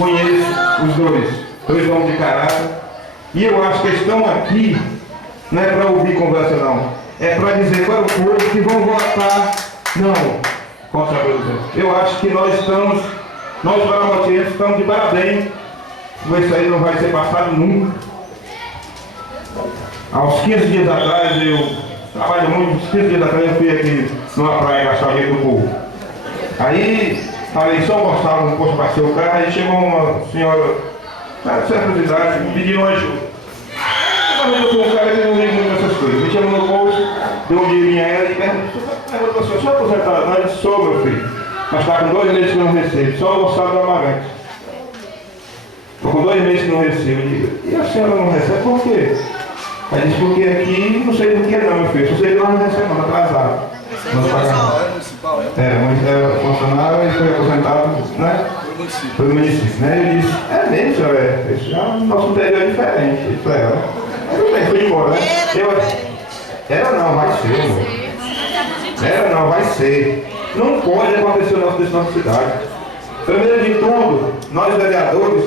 conheço os dois homens de caráter, e eu acho que eles estão aqui, não é para ouvir conversa não, é para dizer para o povo que vão votar não contra a presidência. Eu acho que nós paramotienses estamos de parabéns, isso aí não vai ser passado nunca. Há uns 15 dias atrás, eu trabalho muito, uns 15 dias atrás eu fui aqui numa praia gastar o dinheiro do povo. Aí, falei, São Gonçalo, no posto para o carro, aí chegou uma senhora, de certa idade, me pedindo ajuda. Eu sou um cara que não liga muito essas coisas. Me chamou no bolso, deu um dinheirinho a ela e perguntou para o senhor, aposentado? Não, ele disse, sou, meu filho. Mas está com 2 meses que não recebo, só o Gonçalo da Amarante. Estou com 2 meses que não recebo. Eu digo, e a senhora não recebe por quê? Aí disse, porque aqui, não sei por que não, meu filho. Só sei que nós não recebemos, atrasado. Mas é funcionário e foi aposentado, né? Foi do município, né? Eu disse, é mesmo, senhor, já o nosso interior é diferente. Ele falou, tudo bem, foi embora, né? Era não, vai ser, amor. Era não, vai ser. Não pode acontecer o nosso na cidade. Primeiro de tudo, nós vereadores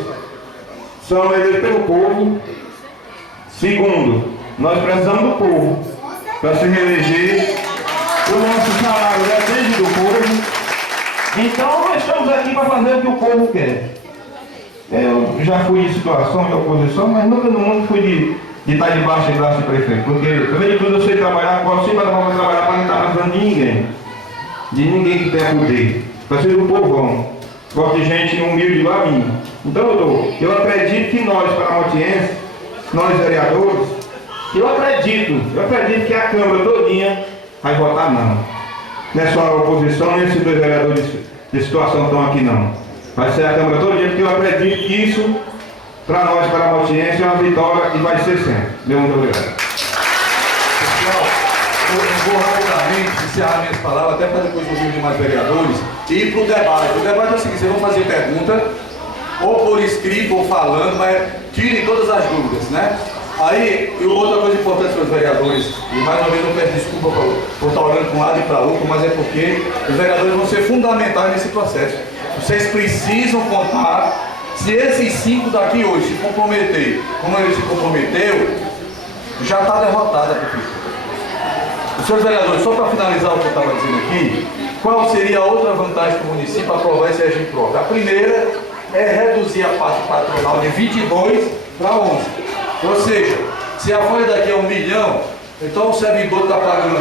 somos eleitos pelo povo. Segundo, nós precisamos do povo para se reeleger. O nosso salário depende do povo. Então nós estamos aqui para fazer o que o povo quer. Eu já fui em situação de oposição, mas nunca no mundo fui de estar debaixo de braço de prefeito. Porque, primeiro de tudo, eu sei trabalhar, gosto sempre de trabalhar para não estar ajudando ninguém. De ninguém que tenha poder. Para ser do povão. Gosto de gente humilde igual a mim. Então, eu acredito que nós, paramotienses, nós vereadores, eu acredito que a Câmara todinha vai votar não. Não é só a oposição, nem esses 2 vereadores de situação estão aqui não. Vai ser a Câmara todinha, porque eu acredito que isso, para nós, paramotienses, é uma vitória e vai ser sempre. Muito obrigado. Pessoal, eu vou rapidamente encerrar minhas palavras, até para depois ouvir os demais vereadores, e ir para o debate. O debate é o seguinte, vocês vão fazer pergunta, ou por escrito ou falando, mas tirem todas as dúvidas, né? Aí, e outra coisa importante para os vereadores, e mais uma vez eu peço desculpa por estar olhando para um lado e para outro, mas é porque os vereadores vão ser fundamentais nesse processo. Vocês precisam contar, se esses 5 daqui hoje se comprometer, como ele se comprometeu, já está derrotada a prefeitura. Os senhores vereadores, só para finalizar o que eu estava dizendo aqui, qual seria a outra vantagem para o município aprovar esse regime próprio? A primeira é reduzir a parte patronal de 22 para 11. Ou seja, se a folha daqui é 1 milhão, então o servidor está pagando,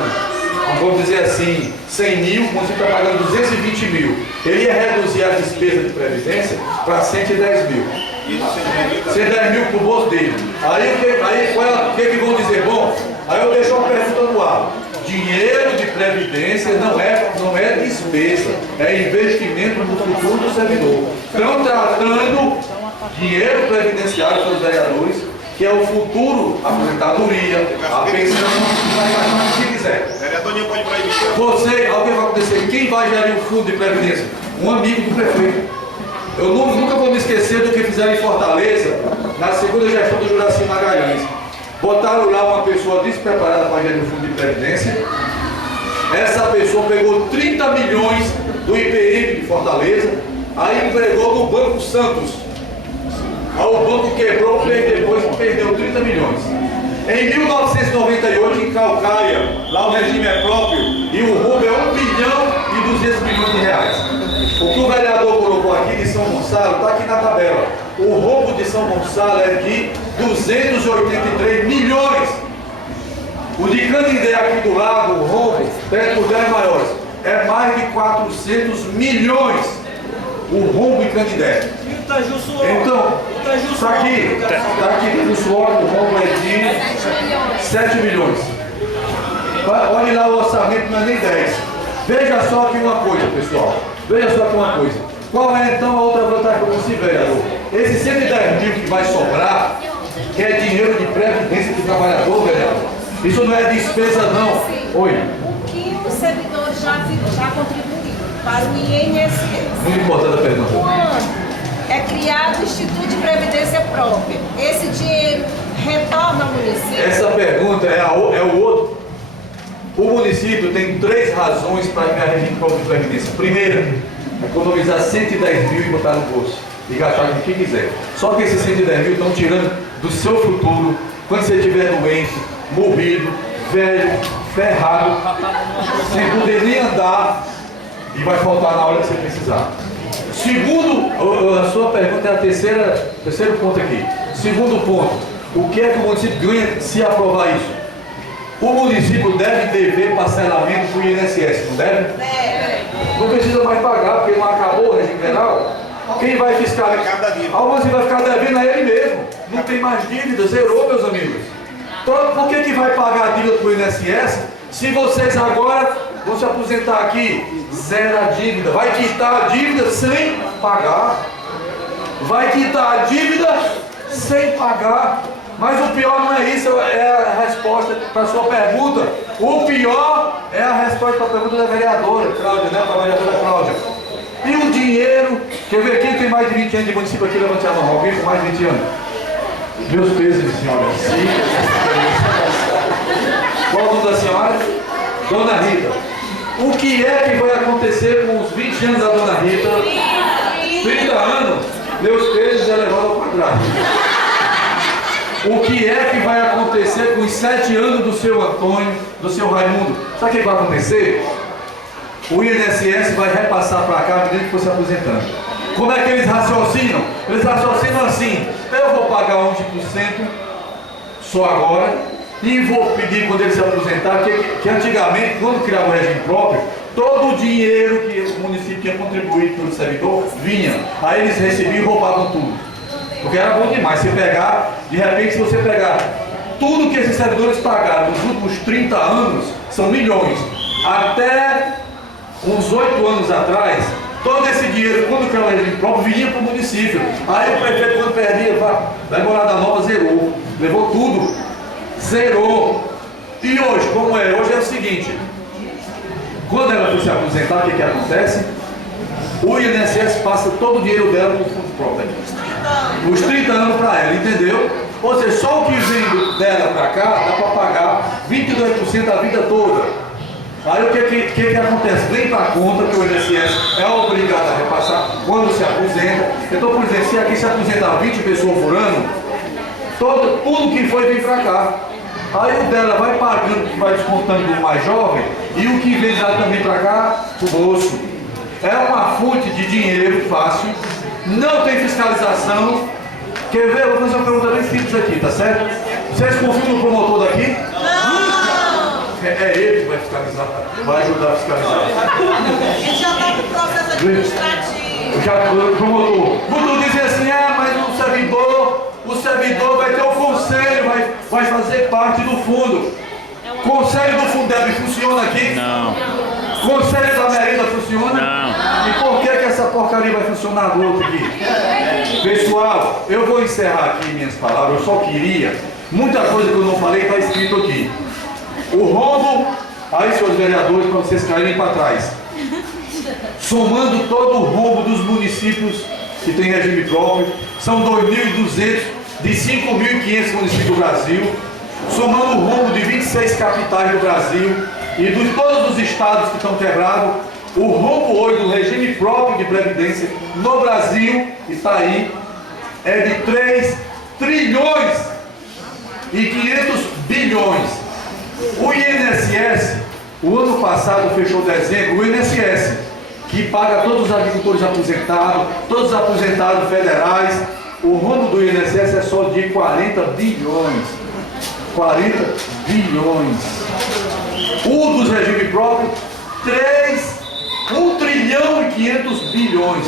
vamos dizer assim, 100 mil, o município está pagando 220 mil. Ele ia reduzir a despesa de previdência para 110 mil. 110 mil para o bolso dele. Aí o que vão dizer? Bom, aí eu deixo uma pergunta no ar. Dinheiro de previdência não é despesa, é investimento no futuro do servidor. Estão tratando dinheiro previdenciário para os vereadores, que é o futuro, a aposentadoria, a pensão, se quiser. Vereador não pode proibir. Você, o que vai acontecer? Quem vai gerir o fundo de previdência? Um amigo do prefeito. Eu nunca vou me esquecer do que fizeram em Fortaleza, na segunda gestão do Juraci Magalhães. Botaram lá uma pessoa despreparada para gerir o fundo de previdência. Essa pessoa pegou 30 milhões do IPM de Fortaleza, aí empregou no Banco Santos. Aí o banco quebrou, depois perdeu 30 milhões. Em 1998, em Calcaia, lá o regime é próprio, e o roubo é 1 bilhão e 200 milhões de reais. O que o vereador colocou aqui de São Gonçalo, está aqui na tabela. O roubo de São Gonçalo é de 283 milhões. O de Canindé aqui do lado, o roubo, perto dos 10 maiores, é mais de 400 milhões. O roubo em Canindé. Então, está aqui, no suor, o roubo é de 7 milhões. Olhe lá o orçamento, não é nem 10. Veja só aqui uma coisa, pessoal. Veja só aqui uma coisa. Qual é então a outra vantagem para você, vereador? Esse 110 mil que vai sobrar, que é dinheiro de previdência do trabalhador, vereador. Isso não é despesa, não. Oi. O que os servidores já contribuíram para o INSS? Muito importante a pergunta. Quando é criado o Instituto de Previdência Própria, esse dinheiro retorna ao município? Essa pergunta é o outro. O município tem 3 razões para criar regime próprio de previdência. Primeira, economizar 110 mil e botar no bolso. e gastar com o que quiser. Só que esses 110 mil estão tirando do seu futuro, quando você estiver doente, morrido, velho, ferrado, sem poder nem andar, e vai faltar na hora que você precisar. Segundo, a sua pergunta é a terceiro ponto aqui. Segundo ponto, o que é que o município ganha se aprovar isso? O município deve dever parcelamento para o INSS, não deve? Não precisa mais pagar, porque não acabou o regime geral. Quem vai fiscalizar? O município vai ficar devendo a ele mesmo. Não tem mais dívida, zerou, meus amigos. Então, por que vai pagar a dívida para o INSS se vocês agora vão se aposentar aqui? Zero a dívida. Vai quitar a dívida sem pagar. Vai quitar a dívida sem pagar. Mas o pior não é isso, é a resposta para a sua pergunta. O pior é a resposta para a pergunta da vereadora Cláudia, né? Para a vereadora Cláudia. E o dinheiro, quer ver quem tem mais de 20 anos de município aqui, levante a mão. Alguém com mais de 20 anos? Meus pesos, senhora. Sim. Qual o nome da senhora? Dona Rita. O que é que vai acontecer com os 20 anos da Dona Rita? 30 anos? Meus pesos já levaram ao quadrado. O que é que vai acontecer com os 7 anos do seu Antônio, do seu Raimundo? Sabe o que vai acontecer? O INSS vai repassar para cá à medida que for se aposentando. Como é que eles raciocinam? Eles raciocinam assim: eu vou pagar 11% só agora e vou pedir quando ele se aposentar, que antigamente, quando criava o regime próprio, todo o dinheiro que o município tinha contribuído pelo servidor vinha. Aí eles recebiam e roubavam tudo. Porque era bom demais você pegar, de repente, se você pegar tudo que esses servidores pagaram nos últimos 30 anos, são milhões. Até uns 8 anos atrás, todo esse dinheiro, quando criou o regime próprio, vinha para o município. Aí o prefeito, quando perdia, vai Morada Nova, zerou. Levou tudo. Zerou. E hoje, como é? Hoje é o seguinte: quando ela for se aposentar, o que acontece? O INSS passa todo o dinheiro dela no fundo próprio. Os 30 anos para ela, entendeu? Ou seja, só o que vem dela para cá dá para pagar 22% a vida toda. Aí o que acontece? Vem para a conta que o INSS é obrigado a repassar quando se aposenta. Então, por exemplo, se aqui se aposentar 20 pessoas por ano, tudo que foi vem para cá. Aí o dela vai pagando, vai descontando do mais jovem, e o que vem dela também para cá, o bolso. É uma fonte de dinheiro fácil, não tem fiscalização. Quer ver? Eu vou fazer uma pergunta bem simples aqui, tá certo? Vocês confiam no promotor daqui? Não! É ele que vai fiscalizar, vai ajudar a fiscalizar. Ele já está no processo administrativo. Já o promotor. Quando dizem assim, mas o servidor vai ter o conselho, vai fazer parte do fundo. Conselho do Fundeb funciona aqui? Não. Conselho da merenda funciona? Não. E por que essa porcaria vai funcionar do outro aqui? Pessoal, eu vou encerrar aqui minhas palavras. Eu só queria, muita coisa que eu não falei está escrito aqui. O rombo, aí senhores vereadores, para vocês caírem para trás. Somando todo o rombo dos municípios que tem regime próprio, são 2.200 de 5.500 municípios do Brasil, somando o rombo de 26 capitais do Brasil e de todos os estados que estão quebrados, o rombo hoje do regime próprio de previdência no Brasil, está aí, é de 3 trilhões e 500 bilhões. O INSS, o ano passado fechou dezembro, o INSS, que paga todos os agricultores aposentados, todos os aposentados federais, o rombo do INSS é só de 40 bilhões. 40 bilhões. O dos regime próprio, 1 trilhão e 500 bilhões.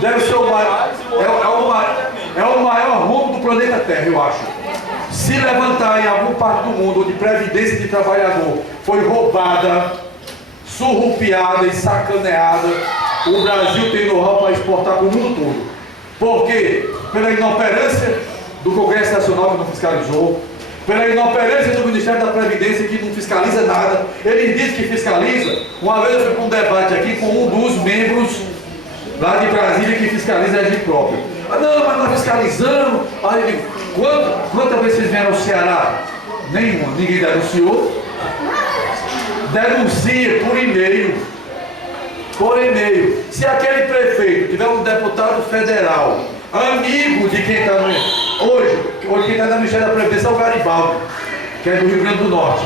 Deve ser o maior, é o maior rombo do planeta Terra, eu acho. Se levantar em alguma parte do mundo onde previdência de trabalhador foi roubada, surrupiada e sacaneada, o Brasil tem know-how para exportar para o mundo todo. Por quê? Pela inoperância do Congresso Nacional que não fiscalizou, pela inoperância do Ministério da Previdência que não fiscaliza nada. Ele diz que fiscaliza. Uma vez eu fui para um debate aqui com um dos membros lá de Brasília que fiscaliza a regime próprio. Não, mas está fiscalizando. Aí eu digo, quantas vezes vocês vieram ao Ceará? Nenhuma, ninguém denunciou. Denuncia por e-mail. por e-mail. Se aquele prefeito tiver um deputado federal, amigo de quem está hoje quem está na Ministério da Previdência é o Garibaldi, que é do Rio Grande do Norte.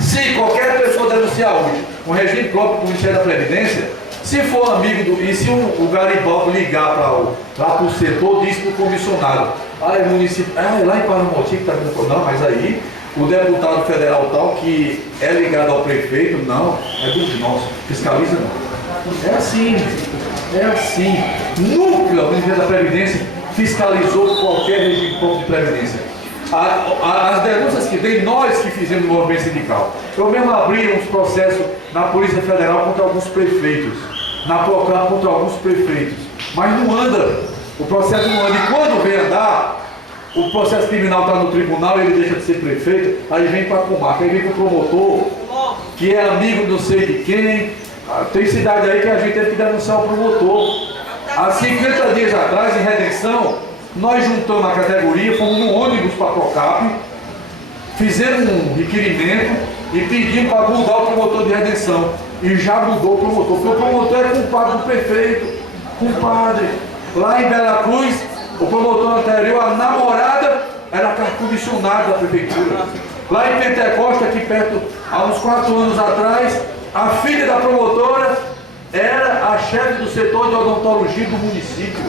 Se qualquer pessoa denunciar hoje um regime próprio do Ministério da Previdência, se for amigo e se o Garibaldi ligar para o setor, diz para o comissionário, é município, lá em Paramoti que está vindo, não, mas aí o deputado federal tal que é ligado ao prefeito, não, é dos nossos, fiscaliza não. É assim. Nunca o Ministério da Previdência fiscalizou qualquer regime próprio de previdência. As denúncias que tem, nós que fizemos no movimento sindical. Eu mesmo abri uns processos na Polícia Federal contra alguns prefeitos, na Procam contra alguns prefeitos, mas não anda, o processo não anda. E quando vem andar, o processo criminal está no tribunal, ele deixa de ser prefeito, aí vem para a comarca, aí vem para o promotor, que é amigo não sei de quem. Tem cidade aí que a gente teve que denunciar o promotor. Há 50 dias atrás, em Redenção, nós juntamos a categoria, fomos no ônibus para a Procap, fizemos um requerimento e pedimos para mudar o promotor de Redenção. E já mudou o promotor, porque o promotor é culpado do prefeito, compadre. Lá em Bela Cruz, o promotor anterior, a namorada, era carcomissionada da prefeitura. Lá em Pentecoste, aqui perto, há uns 4 anos atrás, a filha da promotora era a chefe do setor de odontologia do município.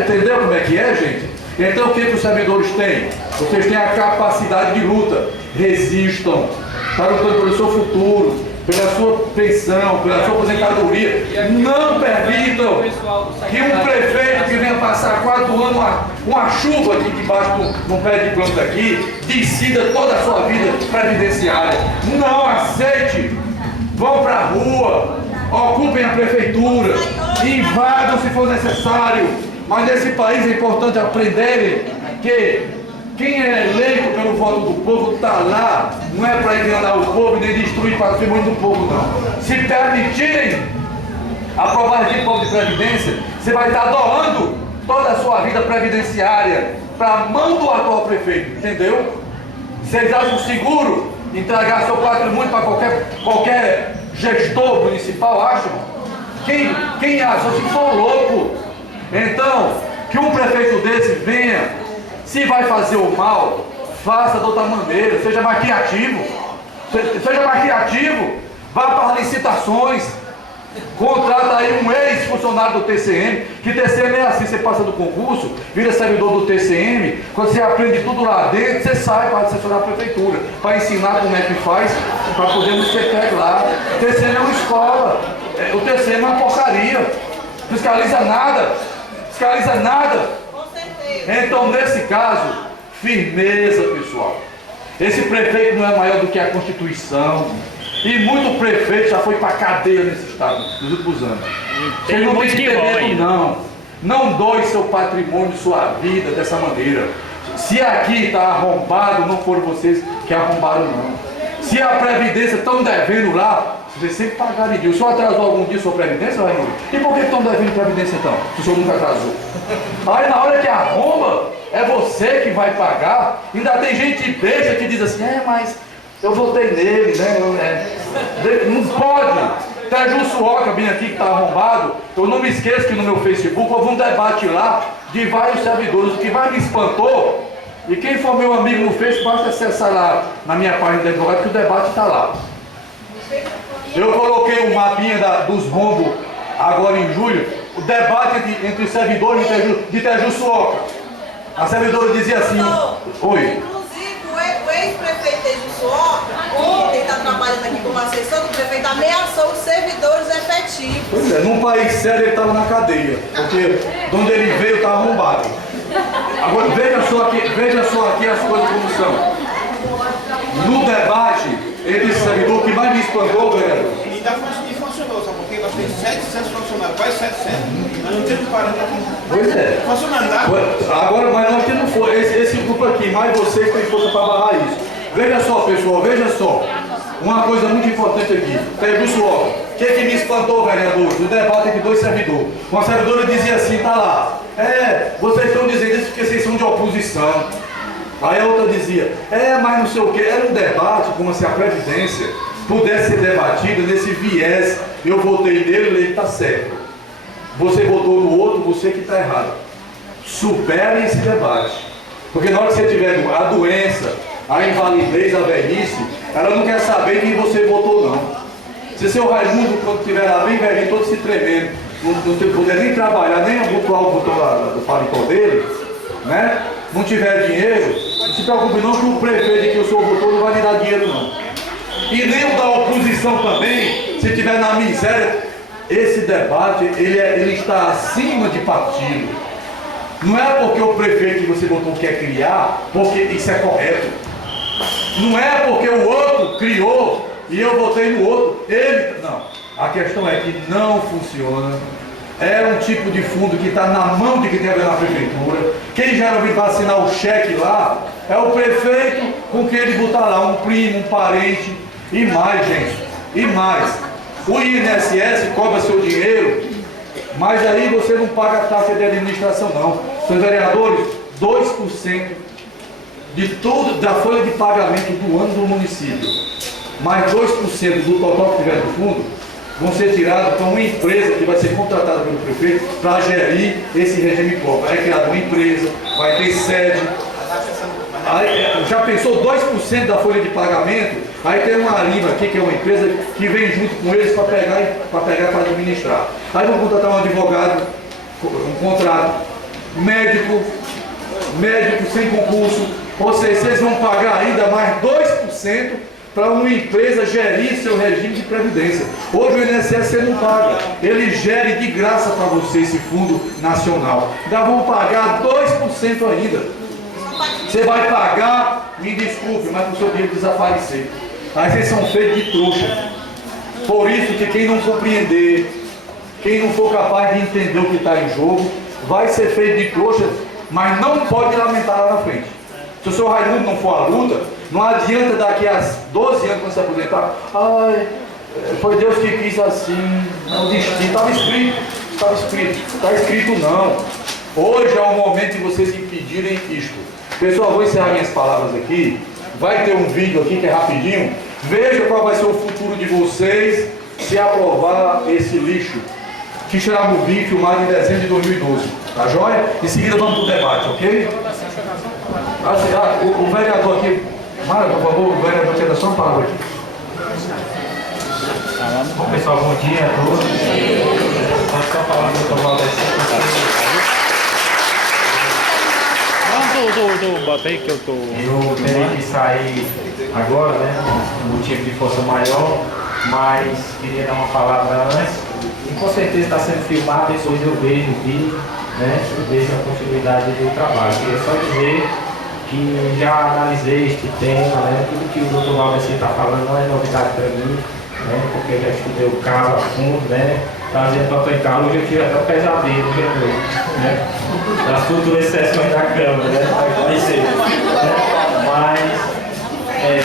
Entendeu como é que é, gente? Então o que os servidores têm? Vocês têm a capacidade de luta. Resistam. Está lutando pelo seu futuro, pela sua pensão, pela sua aposentadoria. Não permitam que um prefeito que venha passar 4 anos uma chuva aqui debaixo de um pé de planta aqui, decida toda a sua vida previdenciária. Não aceite. Vão para a rua, ocupem a prefeitura, invadam se for necessário. Mas nesse país é importante aprenderem que quem é eleito pelo voto do povo está lá, não é para enganar o povo nem destruir patrimônio do povo, não. Se permitirem aprovar regime próprio de previdência, você vai estar doando toda a sua vida previdenciária para a mão do atual prefeito, entendeu? Vocês acham seguro entregar seu patrimônio para qualquer gestor municipal, acham? Quem acha? Se for louco. Então, que um prefeito desse venha, se vai fazer o mal, faça de outra maneira, seja mais criativo. Vá para as licitações, contrata aí um ex-funcionário do TCM, que TCM é assim, você passa do concurso, vira servidor do TCM, quando você aprende tudo lá dentro, você sai para assessorar a prefeitura, para ensinar como é que faz, para poder nos ser lá. TCM é uma escola, o TCM é uma porcaria, fiscaliza nada. Então, nesse caso, firmeza, pessoal. Esse prefeito não é maior do que a Constituição. E muito prefeito já foi para a cadeia nesse estado nos últimos anos. Vocês não tem que ter medo, não. Não doe seu patrimônio, sua vida dessa maneira. Se aqui está arrombado, não foram vocês que arrombaram, não. Se a Previdência estão devendo lá, vocês sempre pagaram em dia. O senhor atrasou algum dia sua Previdência, Rainha? E por que estão devendo Previdência então? Se o senhor nunca atrasou. Aí na hora que arromba, é você que vai pagar. Ainda tem gente besta que diz assim, mas eu votei nele, né? Não pode. Teju Suoca, bem aqui que está arrombado, eu não me esqueço que no meu Facebook houve um debate lá de vários servidores. O que mais me espantou, e quem for meu amigo no Facebook, basta acessar lá na minha página de advogado que o debate está lá. Eu coloquei um mapinha dos rombos agora em julho, o debate entre os servidores de Teju Suoca. A servidora dizia assim, oi. O ex-prefeito Teju Suoca, ontem está trabalhando aqui como assessor do prefeito, ameaçou os servidores efetivos. Pois é, num país sério ele estava na cadeia, porque de onde ele veio está arrombado. Agora veja só aqui as coisas como são. No debate entre esse servidor, o que mais me espantou, vereador? E funcionou, sabe por quê? Nós temos 700 funcionários, quase 700. Nós não temos 40 aqui. Pois é. Funcionando, tá? Agora, mas nós temos esse grupo aqui, mais vocês têm força para barrar isso. Veja só, pessoal, veja só. Uma coisa muito importante aqui. Teju Suoca. O que me espantou, vereador? No debate entre dois servidores. Uma servidora dizia assim, tá lá. Vocês estão dizendo isso porque vocês são de oposição. Aí a outra dizia, mas não sei o que. Era um debate como se a Previdência pudesse ser debatida nesse viés eu votei nele, ele está certo. Você votou no outro, você que está errado. Supere esse debate. Porque na hora que você tiver a doença, a invalidez, a velhice, ela não quer saber quem você votou, não. Se seu Raimundo, quando estiver lá bem velhinho, todo se tremendo, não puder nem trabalhar, nem abotoar o botão do paletó dele, né? Não tiver dinheiro, não se preocupe não que o prefeito que o senhor votou não vai lhe dar dinheiro, não. E nem o da oposição também, se estiver na miséria. Esse debate, ele está acima de partido. Não é porque o prefeito que você votou quer criar, porque isso é correto. Não é porque o outro criou e eu votei no outro. Não. A questão é que não funciona. É um tipo de fundo que está na mão de quem tem a ver na prefeitura. Quem geralmente vai assinar o cheque lá é o prefeito com quem ele botar lá um primo, um parente. E mais, gente. E mais. O INSS cobra seu dinheiro, mas aí você não paga a taxa de administração, não. Seus vereadores, 2% de tudo, da folha de pagamento do ano do município, mais 2% do total que tiver do fundo, vão ser tirados para uma empresa que vai ser contratada pelo prefeito para gerir esse regime próprio. Aí é criada uma empresa, vai ter sede. Aí, já pensou 2% da folha de pagamento? Aí tem uma Arima aqui, que é uma empresa que vem junto com eles para pegar e para administrar. Aí vão contratar um advogado, um contrato, médico sem concurso, ou seja, vocês vão pagar ainda mais 2% para uma empresa gerir seu regime de previdência. Hoje o INSS você não paga, ele gere de graça para você esse fundo nacional. Ainda vão pagar 2% ainda. Você vai pagar, me desculpe, mas para o seu dinheiro desaparecer. Às vezes são feitos de trouxa. Por isso que quem não compreender, quem não for capaz de entender o que está em jogo, vai ser feito de trouxa, mas não pode lamentar lá na frente. Se o seu Raimundo não for à luta, não adianta daqui a 12 anos quando se aposentar, ai, foi Deus que quis assim, não destino, estava escrito não. Hoje é o momento de vocês impedirem isto. Pessoal, vou encerrar minhas palavras aqui. Vai ter um vídeo aqui que é rapidinho. Veja qual vai ser o futuro de vocês se aprovar esse lixo que será no vídeo filmado em dezembro de 2012. Tá joia? Em seguida vamos para o debate, ok? O vereador aqui, Mara, por favor, o vereador aqui dá só uma palavra aqui. Bom, pessoal, bom dia a todos. Nós estamos falando do Dr. Valdeci. Bota aí que eu tô. Eu terei que sair agora, né? Por motivo de força maior, mas queria dar uma palavra antes. E com certeza está sendo filmado, depois eu vejo o vídeo, né? Eu vejo a continuidade do trabalho. Queria só dizer que já analisei este tema, né? Tudo que o Dr. Valdeci está falando não é novidade para mim, né? Porque eu já estudei o caso a fundo, né? Trazendo para o carro, hoje eu tive até um pesadelo, né? Das futuras sessões da Câmara, né? Vai ser, né? Mas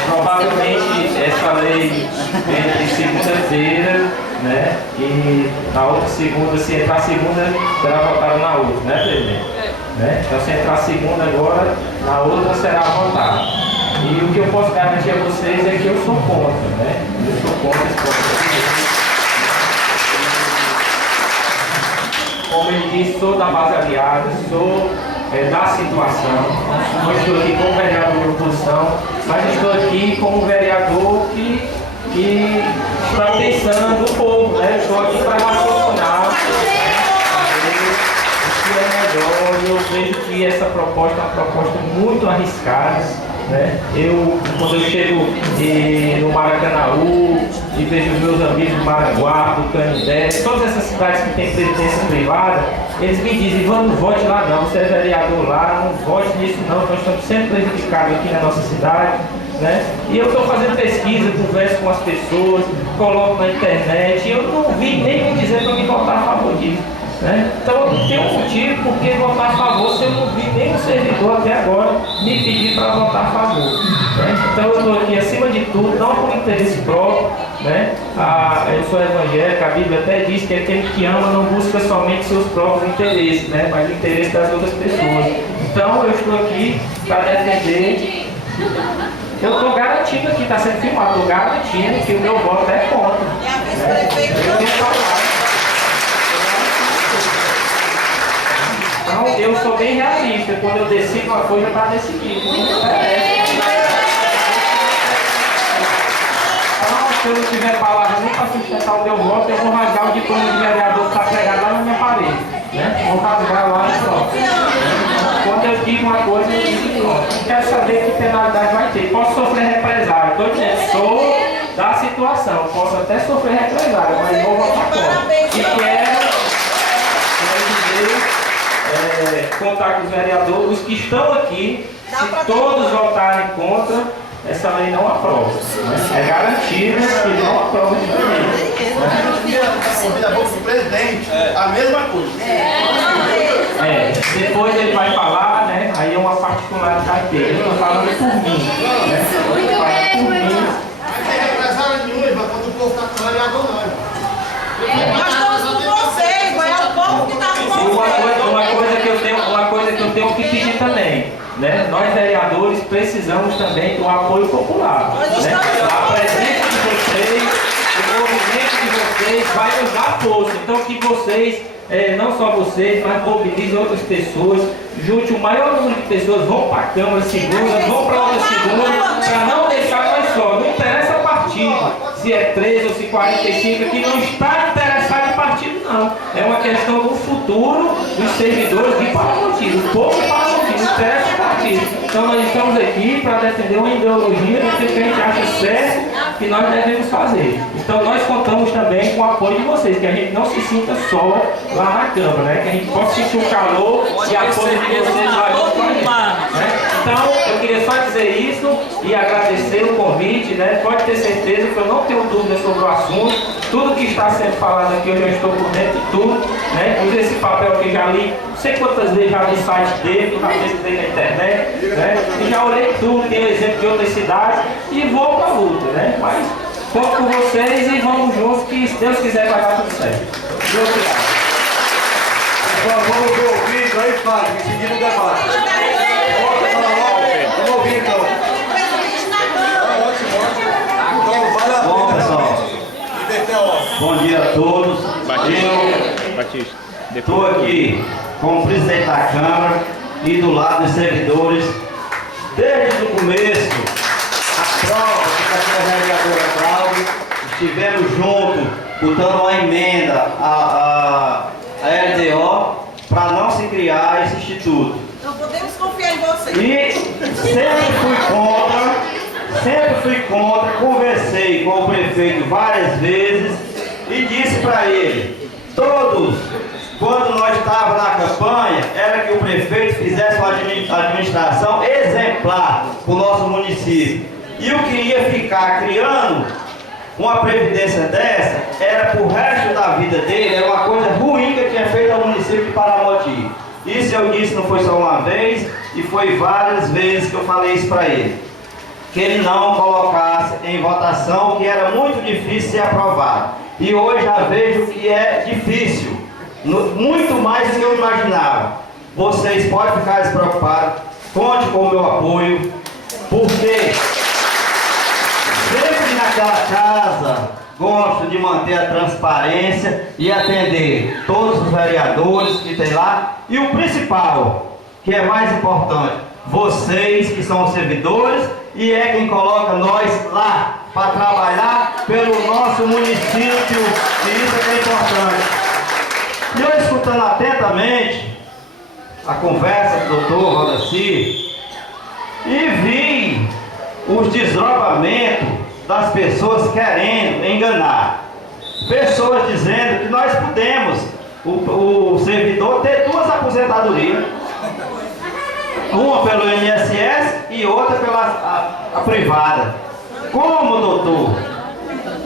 provavelmente essa lei entre segunda-feira, né? E na outra segunda, se entrar segunda, será votada na outra, né, presidente? Né? Então se entrar segunda agora, na outra será votada. E o que eu posso garantir a vocês é que eu sou contra, né? Eu sou contra esse ponto. Como ele disse, sou da base aliada, sou da situação. Não estou aqui como vereador de oposição, mas estou aqui como vereador que está pensando no povo, né? Estou aqui para raciocinar o que é melhor. Eu vejo que essa proposta é uma proposta muito arriscada, né? Quando eu chego no Maracanaú e vejo os meus amigos do Maraguá, do Canindé, todas essas cidades que têm previdência privada, eles me dizem: Ivan, não vote lá não, você é vereador lá, não vote nisso não, nós estamos sempre prejudicados aqui na nossa cidade, né? E eu estou fazendo pesquisa, converso com as pessoas, coloco na internet, e eu não vi nem me dizer para me votar a favor disso, né? Então eu não tenho motivo por que votar a favor se eu não vi nem o servidor até agora me pedir para votar a favor, né? Então eu estou aqui acima de tudo, não por interesse próprio, né? Eu sou evangélico, a Bíblia até diz que aquele que ama não busca somente seus próprios interesses, né? Mas o interesse das outras pessoas. Então eu estou aqui para defender Eu estou garantindo aqui, está sendo filmado, estou garantindo que o meu voto é contra. E a vice-prefeita Eu tenho que falar. Então, eu sou bem realista. Quando eu decido uma coisa, está decidido. Então, se eu não tiver palavra nem para sustentar o meu voto, eu vou rasgar o diploma de vereador que está pregado lá na minha parede. Né? Vou rasgar lá e pronto. Quando eu digo uma coisa, eu digo pronto. Não quero saber que penalidade vai ter. Posso sofrer represália. Estou dizendo, sou da situação. Posso até sofrer represália, mas vou votar contra. E quero dizer, contar com os vereadores, os que estão aqui, se todos votarem contra, essa lei não aprova. É garantido que não aprova essa lei. A boca do presidente, a mesma coisa. Depois ele vai falar, né? Aí é uma particularidade dele. Eu estou falando por mim. Né? Por mim. Nós estamos com vocês, mas é o povo que está com vocês. Uma coisa que eu tenho que pedir também, né? Nós vereadores precisamos também do apoio popular. Né? A presença de vocês, o movimento de vocês vai nos dar força. Então que vocês, não só vocês, mas mobilizem outras pessoas, junte o maior número de pessoas, vão para a Câmara Segunda, vão para outra segunda, para não deixar nós só. Não interessa partido, se é 13 ou se 45, que não está interessado em partido, não. É uma questão do futuro dos servidores de partido. O povo para partido, não interessa o partido. Então nós estamos aqui para defender uma ideologia daquilo que a gente acha certo que nós devemos fazer. Então nós contamos também com o apoio de vocês, que a gente não se sinta só lá na Câmara, né? Que a gente possa sentir o calor e apoio de vocês lá junto com a gente, né? Então eu queria só dizer isso e agradecer o convite, né? Pode ter certeza que eu não tenho dúvida sobre o assunto. Tudo que está sendo falado aqui eu já estou por dentro de tudo, né? Inclusive esse papel que eu já li, não sei quantas vezes já li o site dele, já pesquisei na internet, né? E já olhei tudo, tenho exemplo de outras cidades e vou para a luta, né? Mas conto com vocês e vamos juntos, que se Deus quiser vai dar tudo certo. Muito obrigado. Pessoal, vamos ver o vídeo aí, Fábio, em seguida o debate. Volta para logo. Vamos ouvir então. Bom, pessoal, bom dia a todos. Eu estou aqui como presidente da Câmara e do lado dos servidores desde o começo. A prova que a vereadora Cláudia, estivemos juntos, botando uma emenda a LDO para não se criar esse instituto. Não podemos confiar em vocês. E sempre fui contra, conversei com o prefeito várias vezes e disse para ele, quando nós estávamos na campanha, era que o prefeito fizesse uma administração exemplar para o nosso município. E o que ia ficar criando uma previdência dessa, era para o resto da vida dele, era uma coisa ruim que ele tinha feito ao município de Paramoti. Isso eu disse, não foi só uma vez, e foi várias vezes que eu falei isso para ele. Que ele não colocasse em votação, que era muito difícil ser aprovado. E hoje já vejo que é difícil, muito mais do que eu imaginava. Vocês podem ficar despreocupados, conte com o meu apoio, porque sempre naquela casa gosto de manter a transparência e atender todos os vereadores que tem lá. E o principal, que é mais importante, vocês que são os servidores e é quem coloca nós lá para trabalhar pelo nosso município, e isso é que é importante. E eu escutando atentamente a conversa do doutor Rodaci e vi os desdobramentos das pessoas querendo enganar. Pessoas dizendo que nós podemos, o servidor, ter duas aposentadorias. Uma pelo INSS e outra pela a privada. Como, doutor?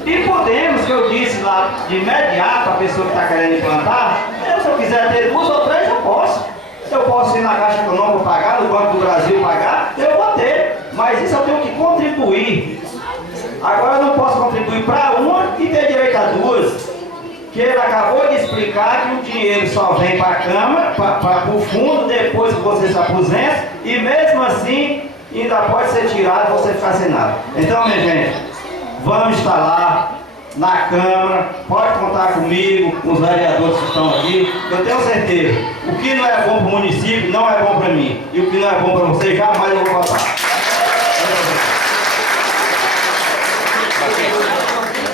E podemos, que eu disse lá de imediato, a pessoa que está querendo implantar, se eu quiser ter duas ou três, eu posso. Eu posso ir na Caixa Econômica pagar, no Banco do Brasil pagar, eu vou ter. Mas isso eu tenho que contribuir. Agora eu não posso contribuir para uma e ter direito a duas. Que ele acabou de explicar que o dinheiro só vem para a Câmara, para o fundo, depois que você se aposenta, e mesmo assim e ainda pode ser tirado e você ficar sem nada. Então, minha gente, vamos estar lá na Câmara, pode contar comigo, com os vereadores que estão aqui. Eu tenho certeza, o que não é bom para o município não é bom para mim, e o que não é bom para você jamais eu vou votar.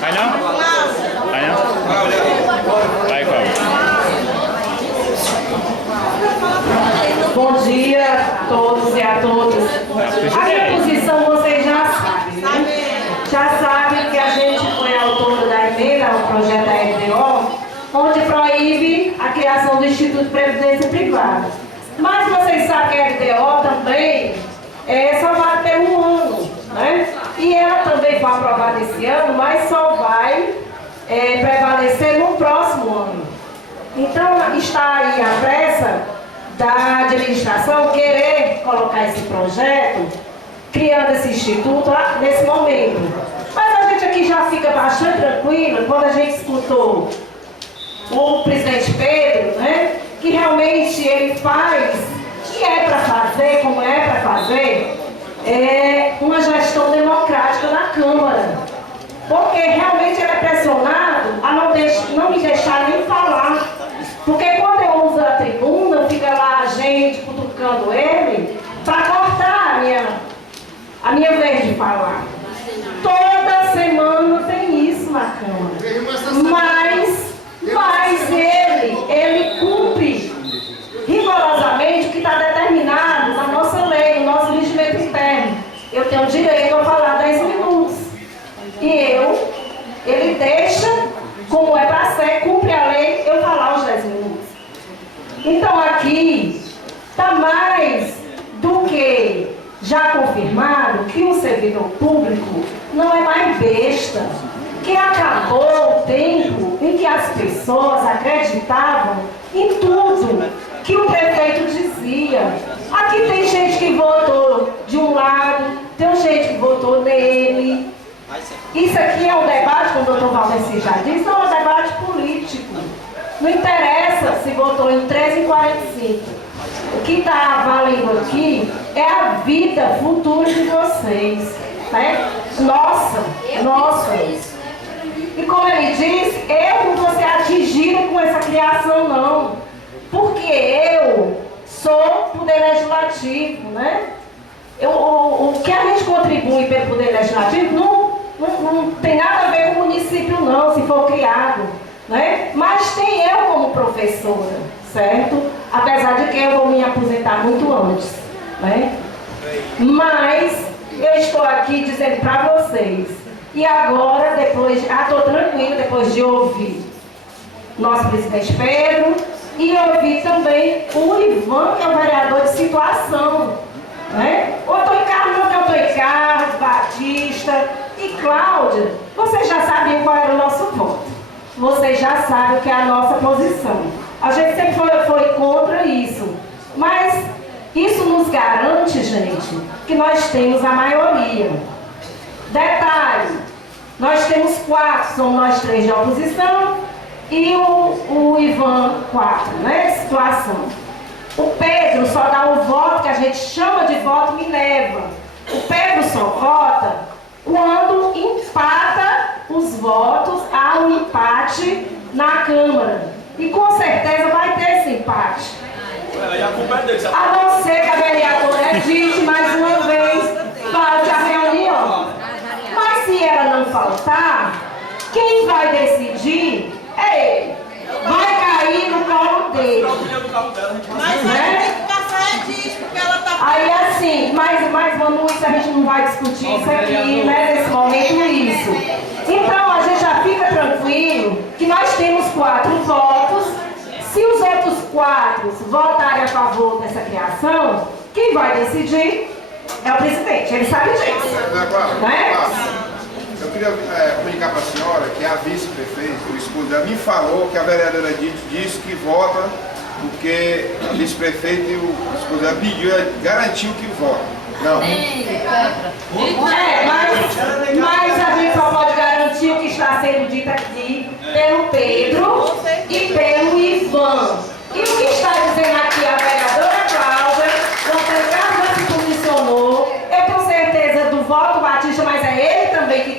Vai não? Vai não? Vai, Cláudio. Bom dia a todos e a todas. A minha posição vocês já sabem, né? Já sabem que a gente foi autora da emenda ao projeto da LDO, onde proíbe a criação do Instituto de Previdência Privada. Mas vocês sabem que a LDO também só vai ter um ano, né? E ela também foi aprovada esse ano, mas só vai prevalecer no próximo ano. Então está aí a pressa da administração querer colocar esse projeto, criando esse instituto nesse momento. Mas a gente aqui já fica bastante tranquilo quando a gente escutou o presidente Pedro, né, que realmente ele faz, que é para fazer, como é para fazer, uma gestão democrática na Câmara. Porque realmente ele é pressionado a não me deixar nem falar. Porque quando eu uso a tribuna, fica lá a gente cutucando ele para cortar a minha vez de falar. Toda semana tem isso na Câmara. Mas ele cumpre rigorosamente o que está determinado na nossa lei, no nosso regimento interno. Eu tenho direito a falar 10 minutos. E ele deixa, como é para ser, cumpre a lei, eu falar os 10 minutos. Então aqui está mais do que já confirmado que o servidor público não é mais besta, que acabou o tempo em que as pessoas acreditavam em tudo que o prefeito dizia. Aqui tem gente que votou de um lado, tem gente que votou nele. Isso aqui é um debate, como o doutor Valdeci já disse, não é um debate político. Não interessa se votou em 13 e 45. O que está valendo aqui é a vida futura de vocês. Né? Nossa. E como ele diz, eu não vou ser atingida com essa criação, não. Porque eu sou poder legislativo, né? O que a gente contribui pelo poder legislativo não tem nada a ver com o município, não, se for criado. Né? Mas tem eu como professora, certo? Apesar de que eu vou me aposentar muito antes, né? Mas eu estou aqui dizendo para vocês, e agora, estou tranquila depois de ouvir nosso presidente Pedro e ouvir também o Ivan, que é o vereador de situação, né? Ou estou em Carlos, ou eu estou em Carlos, Batista e Cláudia, vocês já sabiam qual era o nosso voto. Vocês já sabem o que é a nossa posição. A gente sempre foi contra isso. Mas isso nos garante, gente, que nós temos a maioria. Detalhe, nós temos 4, somos nós 3 de oposição e o Ivan 4, né? Situação. O Pedro só dá o voto que a gente chama de voto me leva. O Pedro só vota quando empata os votos, há um empate na Câmara. E com certeza vai ter esse empate. A não ser que a vereadora edite mais uma vez, falte a reunião. Mas se ela não faltar, quem vai decidir é ele. Vai cair no colo dele. Mas ela tem que passar edite, porque ela está... Aí assim, mas Manu, isso a gente não vai discutir isso aqui, né, nesse momento, isso. Então a gente já fica tranquilo que nós temos 4 votos. Se os outros 4 votarem a favor dessa criação, quem vai decidir é o presidente, ele sabe disso. Né? Eu queria comunicar para a senhora que a vice-prefeita, o esposo dela, me falou que a vereadora disse que vota porque a vice-prefeita e o esposo dela garantiu que vota. Não. Mas a gente só pode garantir o que está sendo dito aqui pelo Pedro e pelo Ivan. E o que está dizendo aqui a vereadora Cláudia, quando o Carlos se posicionou,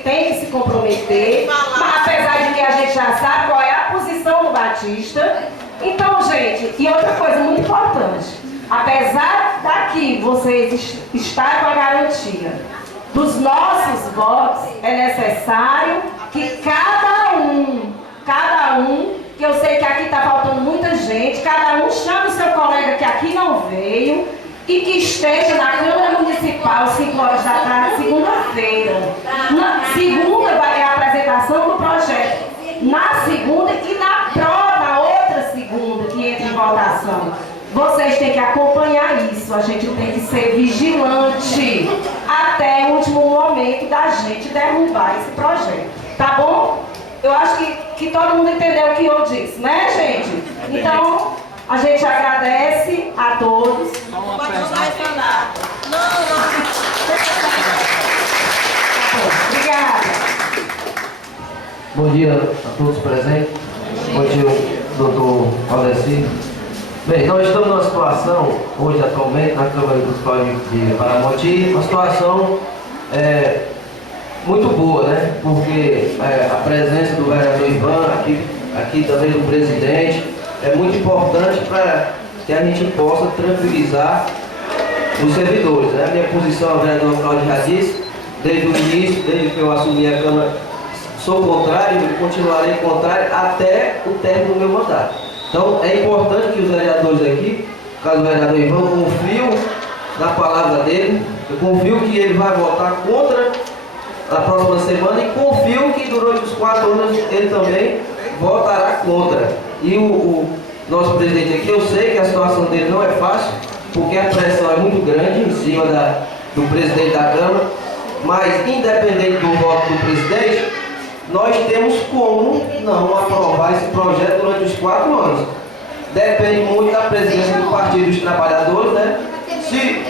tem que se comprometer, mas apesar de que a gente já sabe qual é a posição do Batista. Então, gente, e outra coisa muito importante, apesar daqui vocês estarem com a garantia dos nossos votos, é necessário que cada um, que eu sei que aqui está faltando muita gente, cada um chame o seu colega que aqui não veio e que esteja na Câmara Municipal 5 horas da tarde, segunda-feira. Na segunda vai ter a apresentação do projeto. Na segunda e na outra segunda que entra em votação. Vocês têm que acompanhar isso, a gente tem que ser vigilante até o último momento da gente derrubar esse projeto. Tá bom? Eu acho que todo mundo entendeu o que eu disse, né, gente? Então, a gente agradece a todos. Obrigada. Bom dia a todos presentes. Bom dia, doutor Valdeci. Bem, nós estamos numa situação, hoje atualmente, na Câmara Municipal de Paramoti, uma situação muito boa, né? Porque a presença do vereador Ivan, aqui também do presidente, é muito importante para que a gente possa tranquilizar os servidores, né? A minha posição, o vereador Cláudio já disse, desde o início, desde que eu assumi a Câmara, sou contrário e continuarei contrário até o término do meu mandato. Então, é importante que os vereadores aqui, no caso do vereador Ivan, confiam na palavra dele, eu confio que ele vai votar contra na próxima semana e confio que durante os 4 anos ele também votará contra. E o nosso presidente aqui, eu sei que a situação dele não é fácil, porque a pressão é muito grande em cima do presidente da Câmara, mas independente do voto do presidente, nós temos como não aprovar esse projeto durante os 4 anos. Depende muito da presidência do Partido dos Trabalhadores, né? Se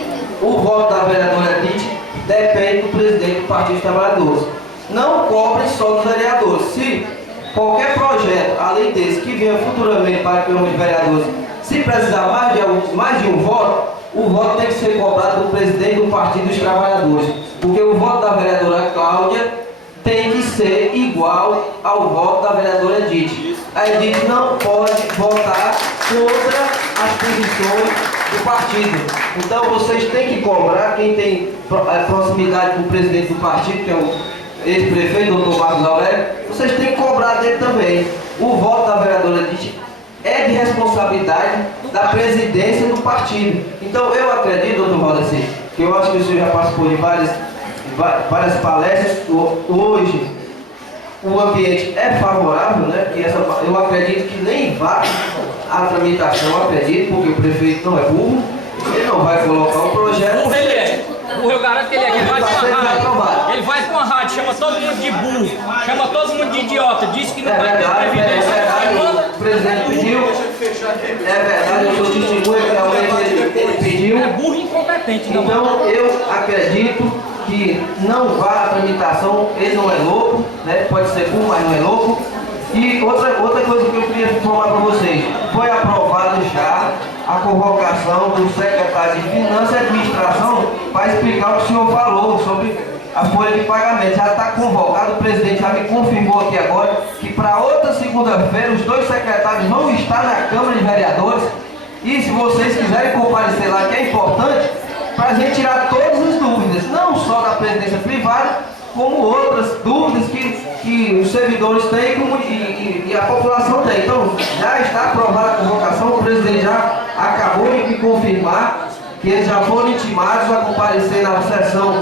o voto da vereadora Edith depende do presidente do Partido dos Trabalhadores. Não cobre só dos vereadores. Se qualquer projeto, além desse, que venha futuramente para a Câmara de Vereadores, se precisar mais de um voto, o voto tem que ser cobrado do presidente do Partido dos Trabalhadores. Porque o voto da vereadora Cláudia tem que ser igual ao voto da vereadora Edith. A Edith não pode votar contra as posições do partido. Então vocês têm que cobrar, quem tem proximidade com o presidente do partido, que é o ex-prefeito, doutor Marcos Aurélio, vocês têm que cobrar dele também. O voto da vereadora Edith é de responsabilidade da presidência do partido. Então eu acredito, doutor Valdeci, que eu acho que o senhor já participou de várias palestras. Hoje o ambiente é favorável, né? Porque eu acredito que nem vá a tramitação, eu acredito, porque o prefeito não é burro, ele não vai colocar um projeto. Burro ele é. Burro eu garanto que ele é. Ele vai com a rádio. Ele vai com a rádio, chama todo mundo de burro, chama todo mundo de idiota, diz que não vai ter previdência. O presidente pediu. É verdade, eu sou testemunha que realmente ele pediu. É burro e incompetente, não. Então eu acredito que não vá a tramitação, ele não é louco, né? Pode ser burro, mas não é louco. E outra coisa que eu queria informar para vocês, foi aprovado já a convocação do secretário de Finanças e Administração para explicar o que o senhor falou sobre a folha de pagamento. Já está convocado, o presidente já me confirmou aqui agora que para outra segunda-feira os 2 secretários vão estar na Câmara de Vereadores. E se vocês quiserem comparecer lá, que é importante, para a gente tirar todas as dúvidas, não só da presidência privada, como outras dúvidas que os servidores têm e a população tem. Então, já está aprovada a convocação, o presidente já acabou de me confirmar que eles já foram intimados a comparecer na sessão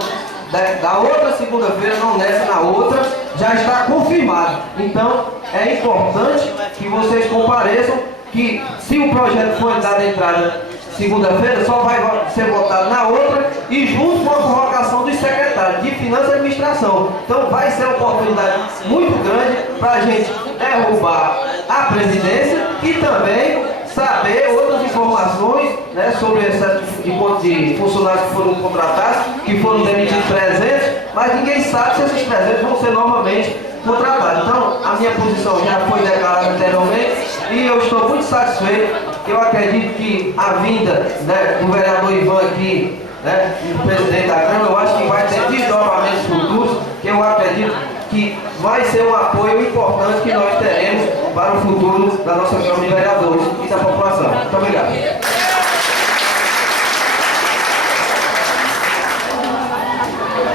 da outra segunda-feira, não nessa, na outra, já está confirmado. Então, é importante que vocês compareçam, que se o projeto for dado entrada segunda-feira, só vai ser votado na outra e junto com a convocação dos secretários de Finanças e Administração. Então vai ser uma oportunidade muito grande para a gente derrubar a presidência e também saber outras informações, né, sobre o excesso de funcionários que foram contratados, que foram demitidos 300, mas ninguém sabe se esses 300 vão ser novamente contratados. Então a minha posição já foi declarada anteriormente e eu estou muito satisfeito. Eu acredito que a vinda, né, do vereador Ivan aqui né, e o presidente da Câmara, eu acho que vai ter desdobramentos futuros, que eu acredito que vai ser um apoio importante que nós teremos para o futuro da nossa Câmara de Vereadores e da população. Muito obrigado.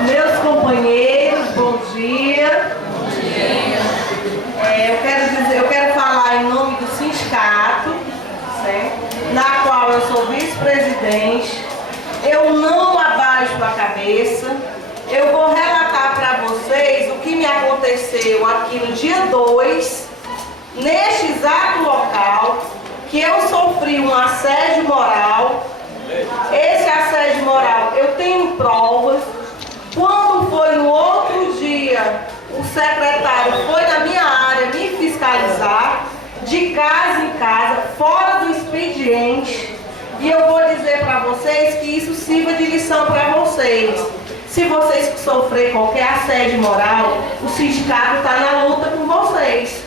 Meus companheiros, bom dia. Eu quero falar em nome do sindicato, certo? Na qual eu sou vice-presidente. Eu não abaixo a cabeça. Eu vou relatar para vocês o que me aconteceu aqui no dia 2, neste exato local, que eu sofri um assédio moral. Esse assédio moral, eu tenho provas. Quando foi no outro dia, o secretário foi na minha área me fiscalizar, de casa em casa, fora do expediente. E eu vou dizer para vocês que isso sirva de lição para vocês. Se vocês sofrerem qualquer assédio moral, o sindicato está na luta com vocês.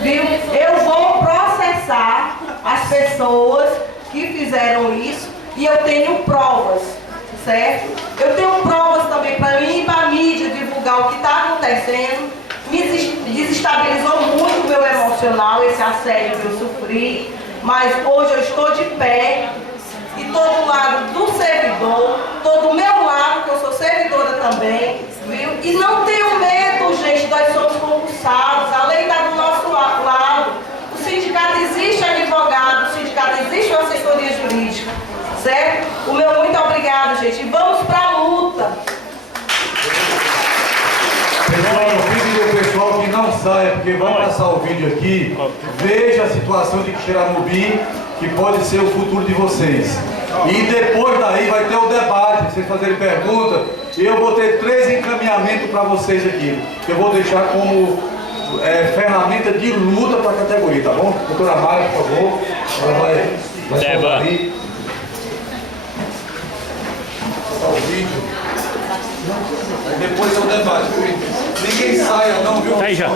Viu? Eu vou processar as pessoas que fizeram isso e eu tenho provas, certo? Eu tenho provas também para mim e para a mídia divulgar o que está acontecendo. Me desestabilizou muito o meu emocional, esse assédio que eu sofri, mas hoje eu estou de pé e estou do lado do servidor, estou do meu lado, que eu sou servidora também, viu? E não tenho medo, gente, nós somos concursados, a lei está do nosso lado, o sindicato existe advogado, o sindicato existe uma assessoria jurídica, certo? O meu muito obrigado, gente, e vamos para a luta. Pessoal, eu pedi ao pessoal que não saia, porque vai passar o vídeo aqui, veja a situação de Quixeramobim, que pode ser o futuro de vocês. E depois daí vai ter o debate, vocês fazerem pergunta, e eu vou ter 3 encaminhamentos para vocês aqui, que eu vou deixar como ferramenta de luta para a categoria, tá bom? Doutora Mari, por favor, ela vai soltar ali. Soltar o vídeo. Depois é o debate. Ninguém saia não, viu? Tá aí já.